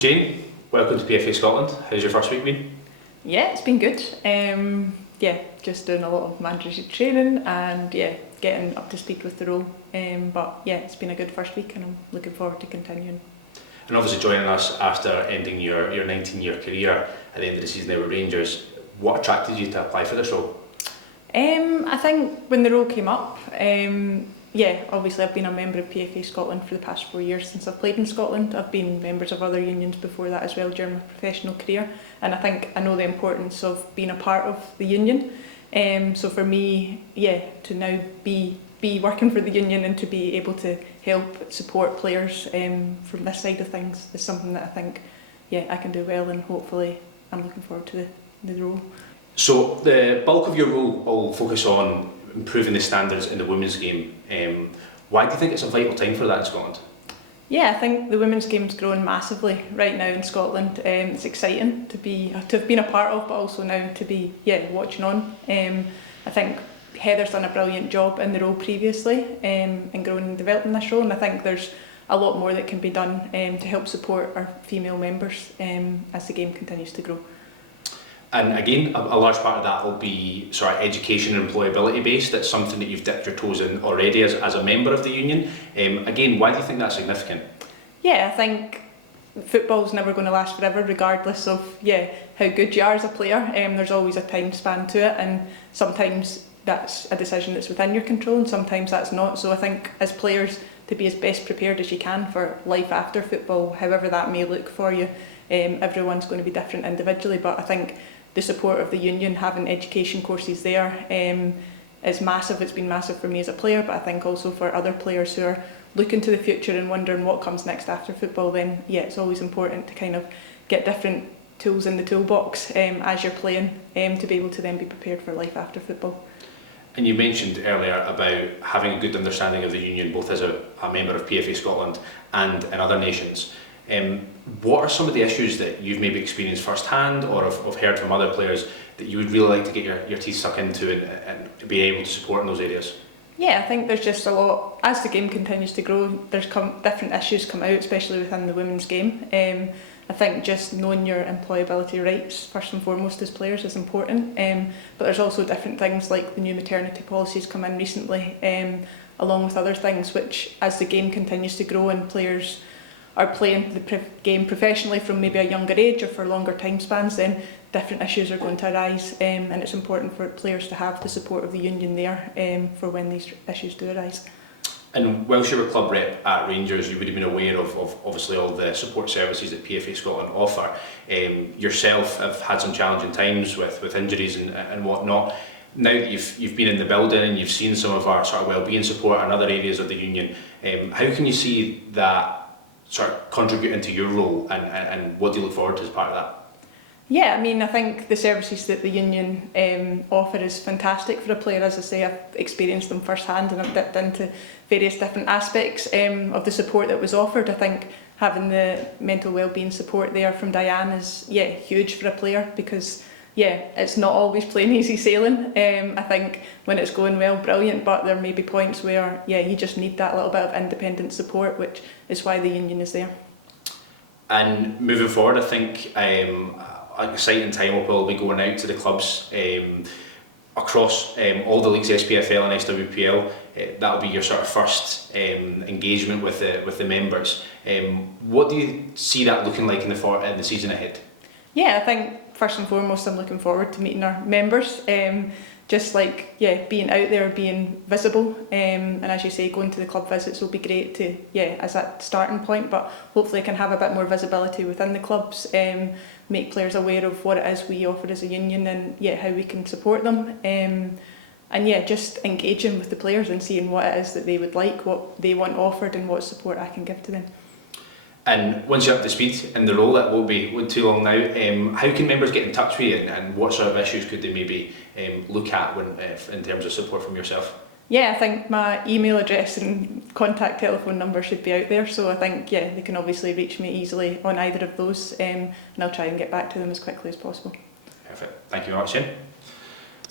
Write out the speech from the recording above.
Jane, welcome to PFA Scotland. How's your first week been? Yeah, it's been good. Just doing a lot of mandatory training and getting up to speed with the role. But it's been a good first week and I'm looking forward to continuing. And obviously joining us after ending your 19-year career at the end of the season there with Rangers, what attracted you to apply for this role? I think when the role came up, obviously I've been a member of PFA Scotland for the past 4 years since I've played in Scotland. I've been members of other unions before that as well during my professional career, and I think I know the importance of being a part of the union. So for me, to now be working for the union and to be able to help support players from this side of things is something that I think I can do well, and hopefully I'm looking forward to the role. So the bulk of your role will focus on improving the standards in the women's game. Why do you think it's a vital time for that in Scotland? Yeah, I think the women's game's grown massively right now in Scotland. It's exciting to have been a part of, but also now to be watching on. I think Heather's done a brilliant job in the role previously in growing and developing this role, and I think there's a lot more that can be done to help support our female members as the game continues to grow. And again, a large part of that will be sort of education and employability based. That's something that you've dipped your toes in already as a member of the union. Again, why do you think that's significant? Yeah, I think football's never going to last forever, regardless of how good you are as a player. There's always a time span to it, and sometimes that's a decision that's within your control and sometimes that's not. So I think as players, to be as best prepared as you can for life after football, however that may look for you. Everyone's going to be different individually, but I think the support of the union, having education courses there, is massive. It's been massive for me as a player, but I think also for other players who are looking to the future and wondering what comes next after football, then it's always important to kind of get different tools in the toolbox as you're playing to be able to then be prepared for life after football. And you mentioned earlier about having a good understanding of the union, both as a member of PFA Scotland and in other nations. What are some of the issues that you've maybe experienced firsthand or have heard from other players that you would really like to get your teeth stuck into and to be able to support in those areas? Yeah, I think there's just a lot, as the game continues to grow, there's different issues come out, especially within the women's game. I think just knowing your employability rights first and foremost as players is important, but there's also different things like the new maternity policies come in recently, along with other things which, as the game continues to grow and players are playing the game professionally from maybe a younger age or for longer time spans, then different issues are going to arise, and it's important for players to have the support of the union there for when these issues do arise. And whilst you were club rep at Rangers, you would have been aware of obviously all the support services that PFA Scotland offer. Yourself have had some challenging times with injuries and whatnot. Now that you've been in the building and you've seen some of our sort of wellbeing support and other areas of the union, how can you see that sort of contributing to your role and what do you look forward to as part of that? Yeah, I mean, I think the services that the union offer is fantastic for a player. As I say, I've experienced them firsthand and I've dipped into various different aspects of the support that was offered. I think having the mental wellbeing support there from Diane is huge for a player because it's not always plain easy sailing. I think when it's going well, brilliant, but there may be points where you just need that little bit of independent support, which is why the union is there. And moving forward, I think an exciting time will probably be going out to the clubs across all the leagues, SPFL and SWPL. That'll be your sort of first engagement with the members. What do you see that looking like in the season ahead? Yeah, I think first and foremost I'm looking forward to meeting our members. Just like being out there, being visible, and as you say, going to the club visits will be great to as that starting point, but hopefully I can have a bit more visibility within the clubs, make players aware of what it is we offer as a union and how we can support them, and just engaging with the players and seeing what it is that they would like, what they want offered and what support I can give to them. And once you're up to speed in the role, it won't be too long now, how can members get in touch with you and what sort of issues could they maybe look at in terms of support from yourself? Yeah, I think my email address and contact telephone number should be out there, so I think they can obviously reach me easily on either of those, and I'll try and get back to them as quickly as possible. Perfect. Thank you very much, Shane.